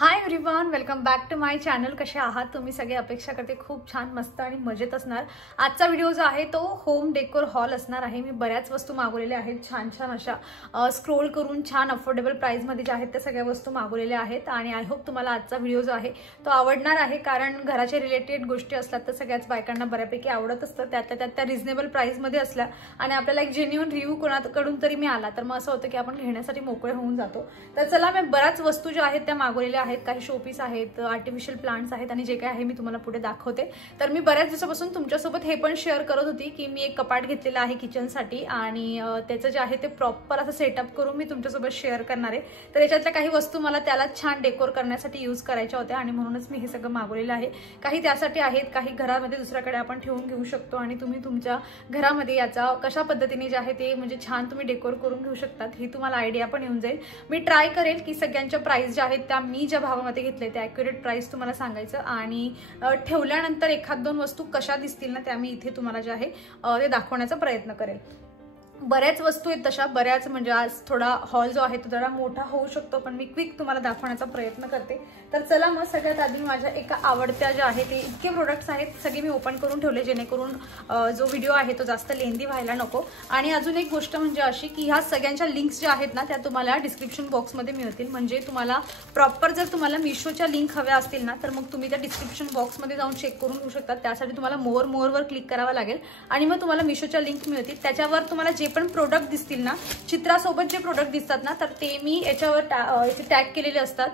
High everyone, welcome back to my channel. कसे आहात तुम्ही सगळे? अपेक्षा करते खूप छान, मस्त आणि मजेत असणार. आजचा व्हिडिओ जो आहे तो होम डेकोर हॉल असणार आहे. मी बऱ्याच वस्तू मागवलेल्या आहेत, छान छान अशा स्क्रोल करून छान अफोर्डेबल प्राइस मध्ये ज्या आहेत त्या सगळ्या वस्तू मागवलेल्या आहेत. आणि आय होप तुम्हाला आजचा व्हिडिओ जो आहे तो आवडणार आहे, कारण घराच्या रिलेटेड गोष्टी असतात तर सगळ्याच बायकांना बऱ्यापैकी आवडत असतं. त्या रिझनेबल प्राइस मध्ये असल्या आणि आपल्याला एक जेन्युइन रिव्ह्यू कोणाकडून तरी मिळाला तर मग असं होतं की आपण घेण्यासाठी मोकळे होऊन जातो. तर चला, मी बऱ्याच वस्तू ज्या आहेत त्या मागवलेल्या आहेत. काही शोपीस आहेत, आर्टिफिशियल प्लांट्स आहेत आणि जे काय आहे मी तुम्हाला पुढे दाखवते. तर मी बऱ्याच दिवसापासून तुमच्यासोबत हे पण शेअर करत होती की मी एक कपाट घेतलेला आहे किचनसाठी आणि त्याचं जे आहे ते प्रॉपर असं सेटअप करून मी तुमच्यासोबत शेअर करणार आहे. तर याच्यातल्या काही वस्तू मला त्याला छान डेकोर करण्यासाठी यूज करायच्या होत्या आणि म्हणूनच मी हे सगळं मागवलेलं आहे. काही त्यासाठी आहेत, काही घरामध्ये दुसऱ्याकडे आपण ठेवून घेऊ शकतो आणि तुम्ही तुमच्या घरामध्ये याचा कशा पद्धतीने जे आहे ते म्हणजे छान तुम्ही डेकोर करून घेऊ शकतात. ही तुम्हाला आयडिया पण येऊन जाईल. मी ट्राय करेल की सगळ्यांच्या प्राइस ज्या आहेत त्या मी ज्या भावामध्ये घेतले ते ॲक्युरेट प्राइस तुम्हाला सांगायचं आणि ठेवल्यानंतर एखाद दोन वस्तू कशा दिसतील ना त्या मी इथे तुम्हाला जे आहे ते दाखवण्याचा प्रयत्न करेल. बऱ्याच वस्तू आहेत तशा, बऱ्याच म्हणजे आज थोडा हॉल जो आहे तो जरा मोठा होऊ शकतो, पण मी क्विक तुम्हाला दाखवण्याचा प्रयत्न करते. तर चला मग सगळ्यात आधी माझ्या एका आवडत्या ज्या आहे ते इतके प्रोडक्ट्स आहेत सगळे मी ओपन करून ठेवले जेणेकरून जो व्हिडिओ आहे तो जास्त लेंदी व्हायला नको. आणि अजून एक गोष्ट म्हणजे अशी की ह्या सगळ्यांच्या लिंक्स ज्या आहेत ना त्या तुम्हाला डिस्क्रिप्शन बॉक्समध्ये मिळतील. म्हणजे तुम्हाला प्रॉपर जर तुम्हाला मिशोच्या लिंक हव्या असतील ना तर मग तुम्ही त्या डिस्क्रिप्शन बॉक्समध्ये जाऊन चेक करून घेऊ शकता. त्यासाठी तुम्हाला मोरवर क्लिक करावं लागेल आणि मग तुम्हाला मिशोच्या लिंक मिळतील. त्याच्यावर तुम्हाला जे पण प्रोडक्ट दिसतील ना, चित्रासोबत जे प्रोडक्ट दिसतात ना तर ते मी याच्यावर टॅग केलेले असतात.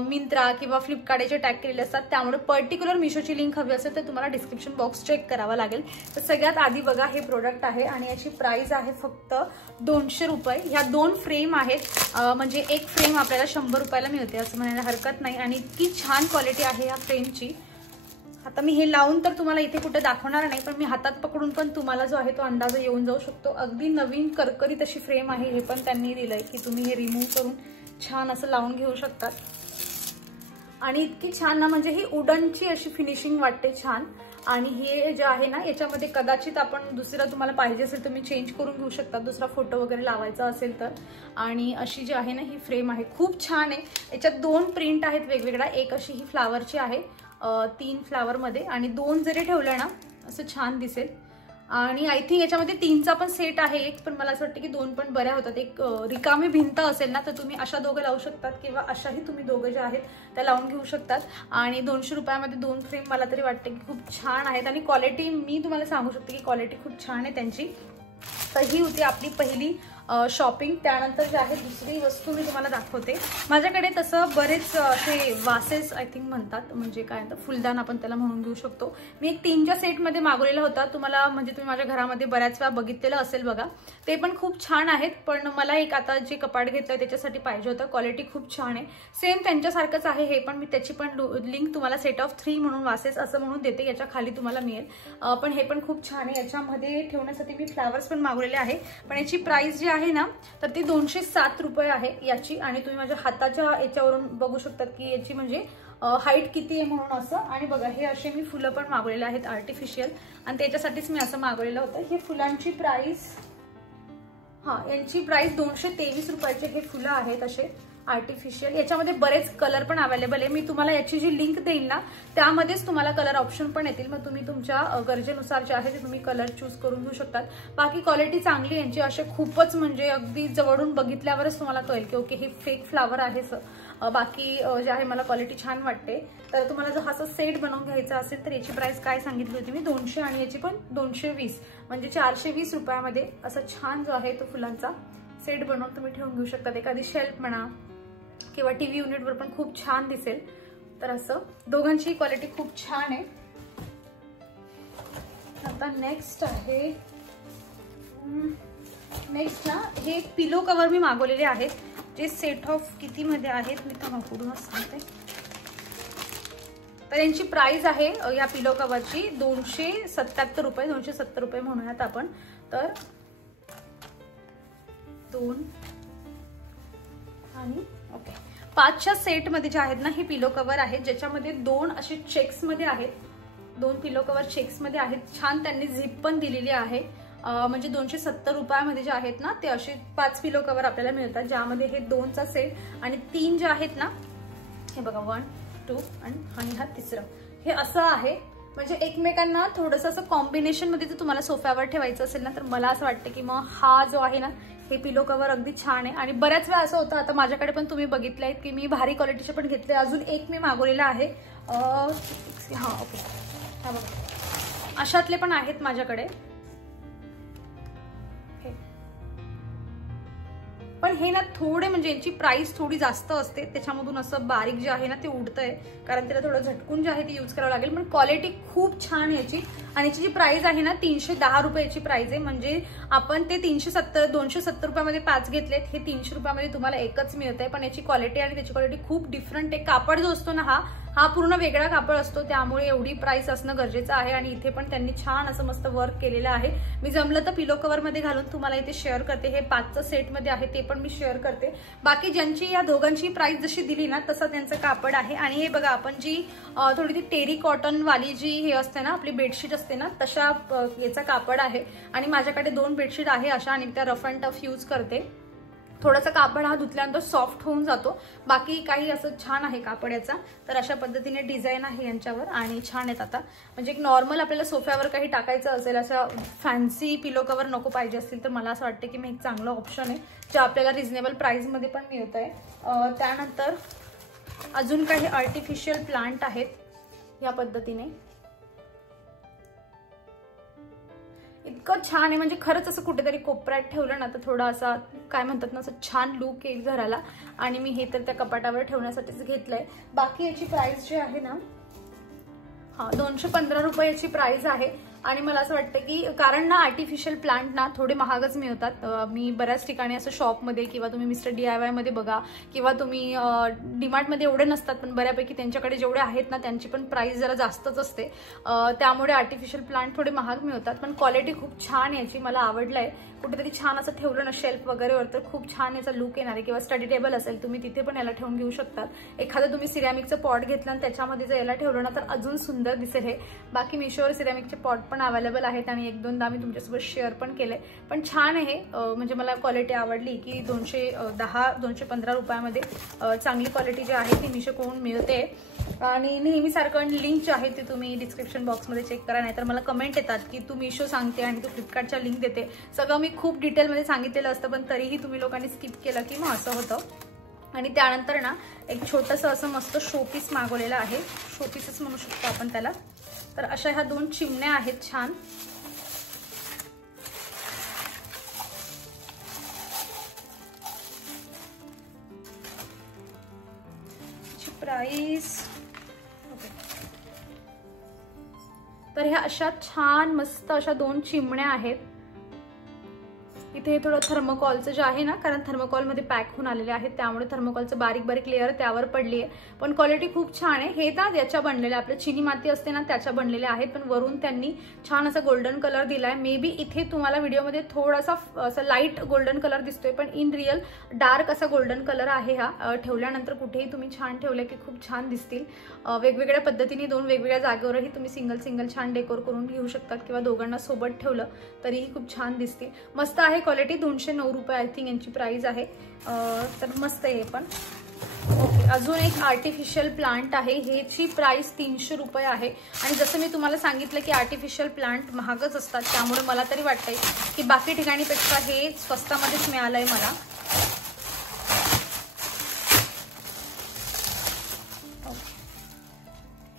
मिंत्रा किंवा फ्लिपकार्ट याचे टॅग केलेले असतात. त्यामुळे पर्टिक्युलर मिशोची लिंक हवी असेल तर तुम्हाला डिस्क्रिप्शन बॉक्स चेक करावा लागेल. तर सगळ्यात आधी बघा हे प्रोडक्ट आहे आणि याची प्राइस आहे फक्त 200 रुपये. ह्या 2 फ्रेम आहेत, म्हणजे एक फ्रेम आपल्याला 100 रुपयाला मिळते असं म्हणायला हरकत नाही. आणि इतकी छान क्वालिटी आहे या फ्रेमची. आता मी हे लावून तर तुम्हाला इथे कुठे दाखवणार नाही, पण मी हातात पकडून पण तुम्हाला जो आहे तो अंदाज येऊन जाऊ शकतो. अगदी नवीन करकरीत अशी फ्रेम आहे. हे पण त्यांनी दिलंय की तुम्ही हे रिमूव्ह करून छान असं लावून घेऊ शकतात. आणि इतकी छान ना, म्हणजे ही वुडनची अशी फिनिशिंग वाटते छान. आणि हे जे आहे ना याच्यामध्ये कदाचित आपण दुसरं तुम्हाला पाहिजे असेल तुम्ही चेंज करून घेऊ शकता, दुसरा फोटो वगैरे लावायचा असेल तर. आणि अशी जी आहे ना ही फ्रेम आहे, खूप छान आहे. याच्यात 2 प्रिंट आहेत वेगवेगळ्या. एक अशी ही फ्लावरची आहे 3 फ्लावर मध्ये आणि 2 जरी ठेवल्या ना असं छान दिसेल. आणि आय थिंक याच्यामध्ये 3चा पण सेट आहे एक, पण मला असं वाटतं की 2 पण बऱ्या होतात. एक रिकामी भिंत असेल ना तर तुम्ही अशा दोघं लावू शकतात किंवा अशाही तुम्ही दोघं ज्या आहेत त्या लावून घेऊ शकतात. आणि 200 रुपयामध्ये 2 फ्रेम मला तरी वाटते की खूप छान आहेत आणि क्वालिटी मी तुम्हाला सांगू शकते की क्वालिटी खूप छान आहे त्यांची. तर ही होती आपली पहिली शॉपिंग. त्यानंतर जे आहे दुसरी वस्तू मी तुम्हाला दाखवते. माझ्याकडे तसं बरेच असे वासेस आय थिंक म्हणतात, म्हणजे काय म्हणतात फुलदान आपण त्याला म्हणून घेऊ शकतो. मी एक 3च्या सेटमध्ये मागवलेला होता. तुम्हाला म्हणजे तुम्ही माझ्या घरामध्ये बऱ्याच वेळा बघितलेलं असेल बघा. ते पण खूप छान आहेत, पण मला एक आता जे कपाट घेतलंय त्याच्यासाठी पाहिजे होतं. क्वालिटी खूप छान आहे, सेम त्यांच्यासारखंच आहे हे पण. मी त्याची पण लिंक तुम्हाला सेट ऑफ 3 म्हणून वासेस असं म्हणून देते, याच्या खाली तुम्हाला मिळेल. पण हे पण खूप छान आहे. याच्यामध्ये ठेवण्यासाठी मी फ्लावर्स पण मागवलेले आहे, पण याची प्राइस जी आहे ना तर ती 207 रुपये आहे याची. आणि तुम्ही माझ्या हाताच्या याच्यावरून बघू शकतात की याची म्हणजे हाईट किती आहे म्हणून असं. आणि बघा हे असे मी फुलं पण मागवलेले आहेत आर्टिफिशियल आणि त्याच्यासाठीच मी असं मागवलेलं होतं. हे फुलांची प्राइस यांची प्राइस 223 रुपयाचे हे फुलं आहेत असे आर्टिफिशियल. याच्यामध्ये बरेच कलर पण अवेलेबल आहे. मी तुम्हाला याची जी लिंक देईल ना त्यामध्येच तुम्हाला कलर ऑप्शन पण येतील. मग तुम्ही तुमच्या गरजेनुसार जे आहे ते तुम्ही कलर चूज करून घेऊ शकतात. बाकी क्वालिटी चांगली यांची. असे खूपच म्हणजे अगदी जवळून बघितल्यावरच तुम्हाला कळेल की ओके हे फेक फ्लावर आहे. बाकी जे आहे मला क्वालिटी छान वाटते. तर तुम्हाला जर हा सेट बनवून घ्यायचा असेल तर याची प्राइस काय सांगितली होती मी 200 आणि याची पण 220 म्हणजे 420 रुपयामध्ये असं छान जो आहे तो फुलांचा सेट बनवून तुम्ही ठेवून घेऊ शकतात. एखादी शेल्फ म्हणा किंवा टीव्ही युनिटवर पण खूप छान दिसेल. तर असं दोघांची क्वालिटी खूप छान आहे. आता नेक्स्ट ना हे पिलो कव्हर मी मागवलेले आहेत, जे सेट ऑफ किती मध्ये आहेत मी तुम्हाला पुढूनच सांगते. तर यांची प्राइस आहे या पिलो कव्हरची 277 रुपये, 270 रुपये म्हणूयात आपण. तर 2 आणि ओके 5च्या सेटमध्ये जे आहेत ना ही पिलो कव्हर आहेत, ज्याच्यामध्ये 2 असे चेक्स मध्ये आहेत. 2 पिलो कव्हर चेक्स मध्ये आहेत. छान त्यांनी झिप पण दिलेली आहे. म्हणजे 270 रुपयामध्ये जे आहेत ना ते असे 5 पिलो कव्हर आपल्याला मिळतात, ज्यामध्ये हे 2चा सेट आणि 3 जे आहेत ना हे बघा 1 2 आणि हा तिसरं, हे असं आहे. म्हणजे एकमेकांना थोडंसं असं कॉम्बिनेशन मध्ये जर तुम्हाला सोफ्यावर ठेवायचं असेल ना, तर मला असं वाटतं की मग हा जो आहे ना, हे पिलो कव्हर अगदी छान आहे. आणि बऱ्याच वेळा असं होतं, आता माझ्याकडे पण तुम्ही बघितले आहेत की मी भारी क्वालिटीचे पण घेतले. अजून एक मी मागवलेला आहे, हा ओके, हा बघा अशातले पण आहेत माझ्याकडे. पण हे ना थोडे म्हणजे यांची प्राइस थोडी जास्त असते, त्याच्यामधून असं बारीक जे आहे ना ते उडतंय, कारण त्याला थोडं झटकून जे आहे ते यूज करावं लागेल. पण क्वालिटी खूप छान याची. आणि याची जी प्राइस आहे ना 310 रुपयाची प्राइस आहे. म्हणजे आपण ते 270 रुपयामध्ये 5 घेतलेत, हे 300 रुपयामध्ये तुम्हाला एकच मिळतंय. पण याची क्वालिटी आणि त्याची क्वालिटी खूप डिफरंट आहे. कापड जो असतो ना हा पूर्ण वेगळा कापड असतो, त्यामुळे एवढी प्राइस असणं गरजेचं आहे. आणि इथे पण त्यांनी छान असं मस्त वर्क केलेलं आहे. मी जमलं तर पिलो कव्हर मध्ये घालून तुम्हाला इथे शेअर करते. हे 5चं सेट मध्ये आहे, ते पण मी शेअर करते. बाकी ज्यांची या दोघांची प्राइस जशी दिली ना तसं त्यांचं कापड आहे. आणि हे बघा, आपण जी थोडी ती टेरी कॉटन वाली जी हे असते ना आपली बेडशीट असते ना, तशा याचा कापड आहे. आणि माझ्याकडे 2 बेडशीट आहे अशा, आणि त्या रफ अँड टफ यूज करते. थोडासा कापड हा धुतल्यानंतर सॉफ्ट होऊन जातो. बाकी काही असं छान आहे कापड याचा. तर अशा पद्धतीने डिझाईन आहे यांच्यावर आणि छान आहेत. आता म्हणजे एक नॉर्मल आपल्याला सोफ्यावर काही टाकायचं असेल, असं फॅन्सी पिलो कव्हर नको पाहिजे असतील, तर मला असं वाटतं की मी एक चांगलं ऑप्शन आहे जे आपल्याला रिझनेबल प्राइसमध्ये पण मिळत आहे. त्यानंतर अजून काही आर्टिफिशियल प्लांट आहेत या पद्धतीने. इतकं छान आहे, म्हणजे खरंच असं कुठेतरी कोपऱ्यात ठेवलं ना तर थोडा असा काय म्हणतात ना, असं छान लुक येईल घराला. आणि मी हे तर त्या कपाटावर ठेवण्यासाठीच घेतलंय. बाकी याची प्राइस जी आहे ना, 215 रुपयाची प्राइस आहे. आणि मला असं वाटतं की कारण ना आर्टिफिशियल प्लांट ना थोडे महागच मिळतात. मी बऱ्याच ठिकाणी असं शॉपमध्ये किंवा तुम्ही मिस्टर DIY मध्ये बघा किंवा तुम्ही डीमार्टमध्ये एवढे नसतात, पण बऱ्यापैकी त्यांच्याकडे जेवढे आहेत ना त्यांची पण प्राइस जरा जास्तच असते. त्यामुळे आर्टिफिशियल प्लांट थोडे महाग मिळतात. पण क्वालिटी खूप छान याची, मला आवडलंय. कुठेतरी छान असं ठेवलं ना शेल्फ वगैरेवर तर खूप छान याचा लुक येणार आहे. किंवा स्टडी टेबल असेल तुम्ही तिथे पण याला ठेवून घेऊ शकतात. एखादं तुम्ही सिरॅमिकचं पॉट घेतलं आणि त्याच्यामध्ये जर याला ठेवलं ना तर अजून सुंदर दिसेल हे. बाकी मिशोवर सिरॅमिकचे पॉट पण अवेलेबल आहेत आणि 1-2दा मी तुमच्यासोबत शेअर पण केले. पण छान आहे, म्हणजे मला क्वालिटी आवडली की 215 रुपयामध्ये चांगली क्वालिटी जी आहे ती मिशोकडून मिळते. आणि नेहमीसारखं लिंक जी आहे ती तुम्ही डिस्क्रिप्शन बॉक्समध्ये चेक करा, नाहीतर मला कमेंट येतात की तू मिशो सांगते आणि तू फ्लिपकार्टच्या लिंक देते. सगळं मी खूप डिटेलमध्ये सांगितलेलं असतं, पण तरीही तुम्ही लोकांनी स्किप केलं की मग असं होतं. आणि त्यानंतर ना एक छोटंसं असं मस्त शोपीस मागवलेलं आहे, शोपीसच म्हणू शकतो आपण त्याला. तर अशा ह्या 2 चिमण्या आहेत छान. प्राइस तर ह्या अशा छान मस्त अशा 2 चिमण्या आहेत. इथे थोडं थर्मोकॉलचं जे आहे ना, कारण थर्मोकॉलमध्ये पॅक होऊन आलेले आहेत त्यामुळे थर्मोकॉलचं बारीक बारीक लेअर त्यावर पडली आहे. पण क्वालिटी खूप छान आहे. हे ना याच्या बनलेल्या, आपल्या चिनी माती असते ना त्याच्या बनलेल्या आहेत, पण वरून त्यांनी छान असा गोल्डन कलर दिलाय. मे बी इथे तुम्हाला व्हिडिओमध्ये थोडासा असं लाईट गोल्डन कलर दिसतोय, पण इन रिअल डार्क असा गोल्डन कलर आहे हा. ठेवल्यानंतर कुठेही तुम्ही छान ठेवले की खूप छान दिसतील. वेगवेगळ्या पद्धतीने 2 वेगवेगळ्या जागेवरही तुम्ही सिंगल छान डेकोर करून घेऊ शकतात किंवा दोघांना सोबत ठेवलं तरीही खूप छान दिसतील. मस्त आहे क्वालिटी. 209 रुपये आय थिंक यांची प्राइस आहे. तर मस्त आहे पण. ओके, अजून एक आर्टिफिशियल प्लांट आहे, ह्याची प्राइस 300 रुपये आहे. आणि जसं मी तुम्हाला सांगितलं की आर्टिफिशियल प्लांट महागच असतात, त्यामुळे मला तरी वाटतंय की बाकी ठिकाणीपेक्षा हे स्वस्तामध्येच मिळालंय मला.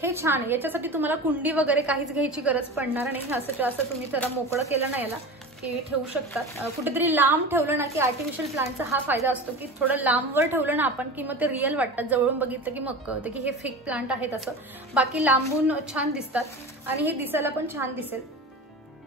हे छान आहे. याच्यासाठी तुम्हाला कुंडी वगैरे काहीच घ्यायची गरज पडणार नाही. असं तुम्ही जरा मोकळं केलं ना याला की ठेवू शकतात. कुठेतरी लांब ठेवलं ना की आर्टिफिशियल प्लांटचा हा फायदा असतो की थोडं लांबवर ठेवलं ना आपण की मग ते रिअल वाटतात. जवळून बघितलं की मग कळतं की हे फेक प्लांट आहेत असं. बाकी लांबून छान दिसतात आणि हे दिसायला पण छान दिसेल.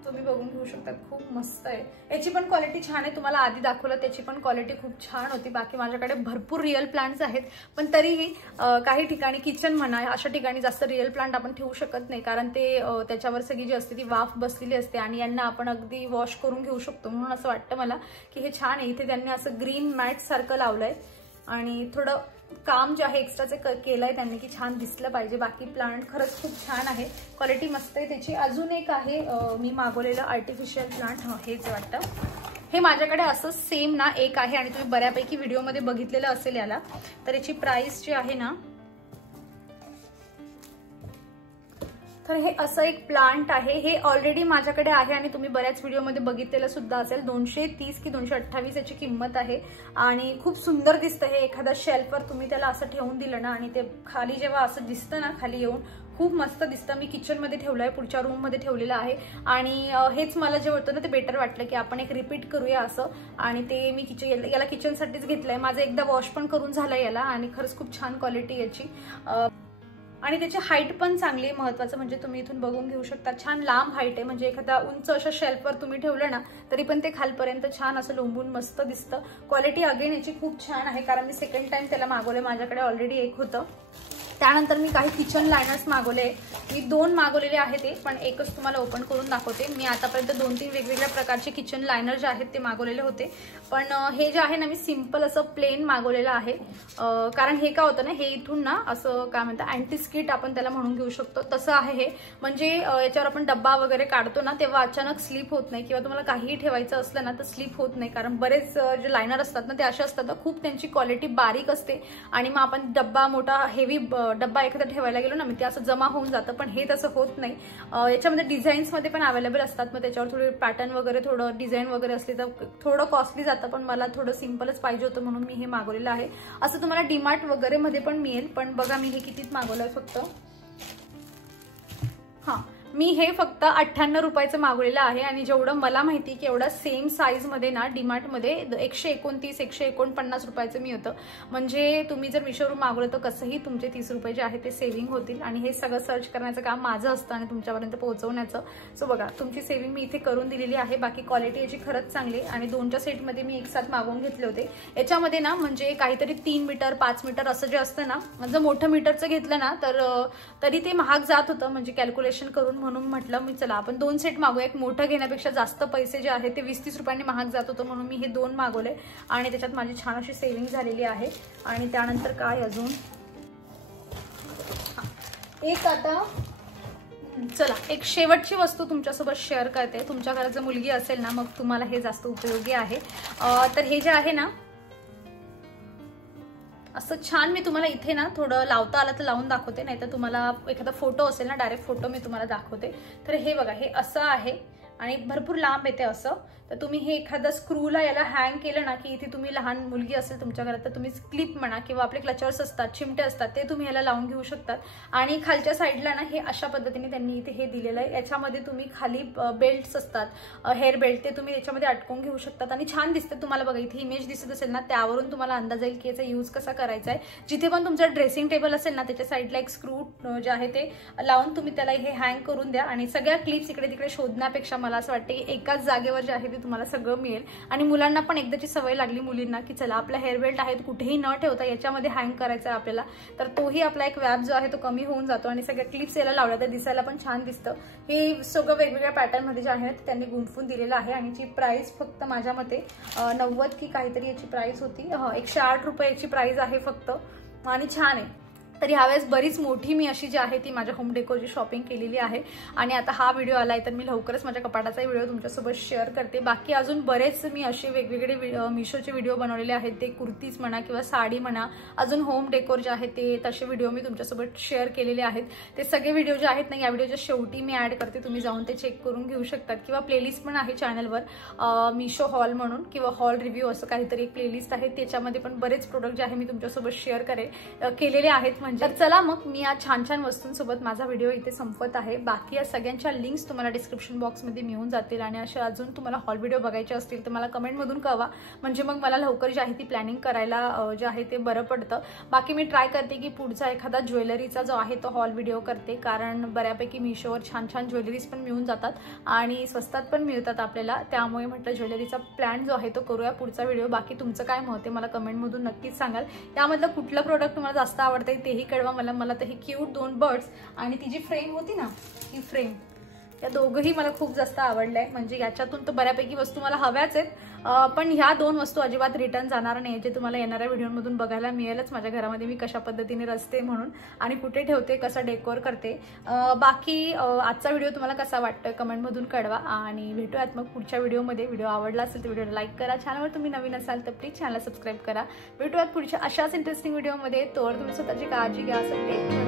तुम्ही बघून घेऊ शकता, खूप मस्त आहे. याची पण क्वालिटी छान आहे. तुम्हाला आधी दाखवलं त्याची पण क्वालिटी खूप छान होती. बाकी माझ्याकडे भरपूर रिअल प्लांट्स आहेत, पण तरीही काही ठिकाणी किचन म्हणा अशा ठिकाणी जास्त रिअल प्लांट आपण ठेवू शकत नाही, कारण ते त्याच्यावर सगळी जी असते ती वाफ बसलेली असते आणि यांना आपण अगदी वॉश करून घेऊ शकतो. म्हणून असं वाटतं मला की हे छान आहे. इथे त्यांनी असं ग्रीन मॅट सारखं लावलंय आणि थोडं काम जे आहे एक्स्ट्राचे केलंय त्यांनी की छान दिसलं पाहिजे. बाकी प्लांट खरंच खूप छान आहे, क्वालिटी मस्त आहे त्याची. अजून एक आहे मी मागवलेलं आर्टिफिशियल प्लांट, हेच वाटतं. हे माझ्याकडे असं सेम ना एक आहे आणि तुम्ही बऱ्यापैकी व्हिडिओमध्ये बघितलेलं असेल याला. तर याची प्राइस जी आहे ना तर हे असं एक प्लांट आहे, हे ऑलरेडी माझ्याकडे आहे आणि तुम्ही बऱ्याच व्हिडिओमध्ये बघितलेलं सुद्धा असेल. 230 की 228 याची किंमत आहे आणि खूप सुंदर दिसतं हे. एखाद्या शेल्फवर तुम्ही त्याला असं ठेवून दिलं ना आणि ते खाली जेव्हा असं दिसतं ना, खाली येऊन खूप मस्त दिसतं. मी किचनमध्ये ठेवलं आहे, पुढच्या रूममध्ये ठेवलेलं आहे आणि हेच मला जे होतं ना ते बेटर वाटलं की आपण एक रिपीट करूया असं. आणि ते मी याला किचनसाठीच घेतलंय. माझं एकदा वॉश पण करून झालं याला आणि खरंच खूप छान क्वालिटी याची आणि त्याची हाईट पण चांगली आहे. महत्त्वाचं म्हणजे तुम्ही इथून बघून घेऊ शकता, छान लांब हाईट आहे. म्हणजे एखादा उंच अशा शेल्फवर तुम्ही ठेवलं ना तरी पण ते खालपर्यंत छान असं लोंबून मस्त दिसतं. क्वालिटी अगेन याची खूप छान आहे कारण मी सेकंड टाइम त्याला मागवले. माझ्याकडे ऑलरेडी एक होतं. त्यानंतर मी काही किचन लायनर्स मागवले. मी 2 मागवलेले आहेत ते, पण एकच तुम्हाला ओपन करून दाखवते. मी आतापर्यंत 2-3 वेगवेगळ्या प्रकारचे किचन लायनर जे आहेत ते मागवलेले होते, पण हे जे आहे ना मी सिंपल असं प्लेन मागवलेलं आहे. कारण हे काय होतं ना, हे इथून ना असं काय म्हणतात अँटी स्किट आपण त्याला म्हणून घेऊ शकतो तसं आहे हे. म्हणजे याच्यावर आपण डब्बा वगैरे काढतो ना तेव्हा अचानक स्लिप होत नाही, किंवा तुम्हाला काहीही ठेवायचं असलं ना तर स्लिप होत नाही. कारण बरेच जे लायनर असतात ना ते असे असतात तर खूप त्यांची क्वालिटी बारीक असते आणि मग आपण डब्बा मोठा हेवी डब्बा एखादा ठेवायला गेलो ना मी ते असं जमा होऊन जातं, पण हे तसं होत नाही. याच्यामध्ये डिझाईन्समध्ये पण अवेलेबल असतात. मग त्याच्यावर थोडे पॅटर्न वगैरे थोडं डिझाईन वगैरे असले तर थोडं कॉस्टली जातं, पण मला थोडं सिंपलच पाहिजे होतं म्हणून मी हे मागवलेलं आहे. असं तुम्हाला डीमार्ट वगैरे मध्ये पण मिळेल, पण बघा मी हे कितीत मागवलंय फक्त. हां, मी हे फक्त 98 रुपयाचं मागवलेलं आहे आणि जेवढं मला माहिती की एवढा सेम साईजमध्ये ना डीमार्टमध्ये 129-149 रुपयाचं मी होतं. म्हणजे तुम्ही जर मिशोवरून मागवलं तर कसंही तुमचे 30 रुपये जे आहे ते सेव्हिंग होतील आणि हे सगळं सर्च करण्याचं काम माझं असतं आणि तुमच्यापर्यंत पोहोचवण्याचं. सो बघा तुमची सेव्हिंग मी इथे करून दिलेली आहे. बाकी क्वालिटी याची खरंच चांगली आणि 2च्या सेटमध्ये मी एक साथ मागवून घेतले होते. याच्यामध्ये ना म्हणजे काहीतरी 3 मीटर 5 मीटर असं जे असतं ना, जर मोठं मीटरचं घेतलं ना तर तरी ते महाग जात होतं. म्हणजे कॅल्क्युलेशन करून म्हणून म्हटलं मी चला आपण 2 सेट मागूया. एक मोठं घेण्यापेक्षा जास्त पैसे जे आहेत ते 20-30 रुपयांनी महाग जात होतं म्हणून मी हे 2 मागवले आणि त्याच्यात माझी छान अशी सेव्हिंग झालेली आहे. आणि त्यानंतर काय अजून एक आता चला एक शेवटची वस्तू तुमच्यासोबत शेअर करते. तुमच्या घरात जर मुलगी असेल ना मग तुम्हाला हे जास्त उपयोगी आहे. तर हे जे आहे ना असं छान मी तुम्हाला इथे ना थोडं लावता आलं तर लावून दाखवते, नाही तर तुम्हाला एखादा फोटो असेल ना डायरेक्ट फोटो मी तुम्हाला दाखवते. तर हे बघा हे असं आहे आणि भरपूर लांब येते असं. तर तुम्ही हे एखादा स्क्रूला याला हँग केलं ना की इथे तुम्ही लहान मुलगी असेल तुमच्या घरात तर तुम्ही क्लिप म्हणा किंवा आपले क्लचर्स असतात चिमटे असतात ते तुम्ही याला लावून घेऊ शकतात. आणि खालच्या साईडला ना हे अशा पद्धतीने त्यांनी इथे हे दिलेलं आहे. याच्यामध्ये तुम्ही खाली बेल्ट्स असतात हेअर बेल्ट ते तुम्ही याच्यामध्ये अटकून घेऊ शकतात आणि छान दिसते. तुम्हाला बघा इथे इमेज दिसत असेल ना त्यावरून तुम्हाला अंदाज येईल की याचा यूज कसा करायचा आहे. जिथे पण तुमचा ड्रेसिंग टेबल असेल ना त्याच्या साईडला एक स्क्रू जे आहे ते लावून तुम्ही त्याला हे हँग करून द्या आणि सगळ्या क्लिप्स इकडे तिकडे शोधण्यापेक्षा मला असं वाटतं की एकाच जागेवर जे आहे ते तुम्हाला सगळं मिळेल. आणि मुलांना पण एकदाची सवय लागली मुलींना की चला आपला हेअर बेल्ट आहे कुठेही न ठेवता याच्यामध्ये हँग करायचा आहे आपल्याला, तर तोही आपला एक व्याप जो आहे तो कमी होऊन जातो आणि सगळ्या क्लिप्स याला लावल्या तर दिसायला पण छान दिसतं. हे सगळं वेगवेगळ्या पॅटर्न मध्ये जे आहे ते त्यांनी गुंफून दिलेलं आहे आणि याची प्राइस फक्त माझ्या मते 90 की काहीतरी याची प्राइस होती. 108 रुपये याची प्राइस आहे फक्त आणि छान आहे. तर ह्यावेळेस बरीच मोठी मी अशी जी आहे ती माझ्या होम डेकोरची शॉपिंग केलेली आहे आणि आता हा व्हिडिओ आलाय तर मी लवकरच माझ्या कपाटाचा व्हिडिओ तुमच्यासोबत शेअर करते. बाकी अजून बरेच मी असे वेगवेगळे मिशोचे व्हिडिओ बनवलेले आहेत, ते कुर्तीज म्हणा किंवा साडी म्हणा, अजून होम डेकोर जे आहे ते तसे व्हिडिओ मी तुमच्यासोबत शेअर केलेले आहेत. ते सगळे व्हिडिओ जे आहेत ना या व्हिडिओच्या शेवटी मी ऍड करते, तुम्ही जाऊन ते चेक करून घेऊ शकतात. किंवा प्लेलिस्ट पण आहे चॅनलवर मिशो हॉल म्हणून किंवा हॉल रिव्ह्यू असं काहीतरी एक प्लेलिस्ट आहे, त्याच्यामध्ये पण बरेच प्रोडक्ट जे आहे मी तुमच्यासोबत शेअर केलेले आहेत. म्हणजे चला मग मी या छान छान वस्तूंसोबत माझा व्हिडिओ इथे संपत आहे. बाकी या सगळ्यांच्या लिंक्स तुम्हाला डिस्क्रिप्शन बॉक्समध्ये मिळून जातील आणि असे अजून तुम्हाला हॉल व्हिडिओ बघायचे असतील तर मला कमेंटमधून कळवा, म्हणजे मग मला लवकर जी आहे ती प्लॅनिंग करायला जे आहे ते बरं पडतं. बाकी मी ट्राय करते की पुढचा एखादा ज्वेलरीचा जो आहे तो हॉल व्हिडिओ करते, कारण बऱ्यापैकी मिशोवर छान छान ज्वेलरीज पण मिळून जातात आणि स्वस्तात पण मिळतात आपल्याला, त्यामुळे म्हटलं ज्वेलरीचा प्लॅन जो आहे तो करूया पुढचा व्हिडिओ. बाकी तुमचं काय मत आहे मला कमेंटमधून नक्कीच सांगाल. त्यामधलं कुठलं प्रोडक्ट तुम्हाला जास्त आवडतंय तेही कळवा मला तर हे क्यूट 2 बर्ड्स आणि ती जी फ्रेम होती ना ही फ्रेम, या दोघंही मला खूप जास्त आवडलंय. म्हणजे याच्यातून तर बऱ्यापैकी वस्तू मला हव्याच आहेत, पण ह्या 2 वस्तू अजिबात रिटर्न जाणार नाही, जे तुम्हाला येणाऱ्या व्हिडिओमधून बघायला मिळेलच माझ्या घरामध्ये मी कशा पद्धतीने रचते म्हणून आणि कुठे ठेवते, कसं डेकोर करते. बाकी आजचा व्हिडिओ तुम्हाला कसा वाटतोय कमेंटमधून कळवा आणि भेटूयात मग पुढच्या व्हिडिओमध्ये. व्हिडिओ आवडला असेल तर व्हिडिओला लाईक करा, चॅनलवर तुम्ही नवीन असाल तर प्लीज चॅनलला सबस्क्राईब करा. भेटूयात पुढच्या अशाच इंटरेस्टिंग व्हिडिओमध्ये. तोवर तुम्ही स्वतःची काळजी घ्या.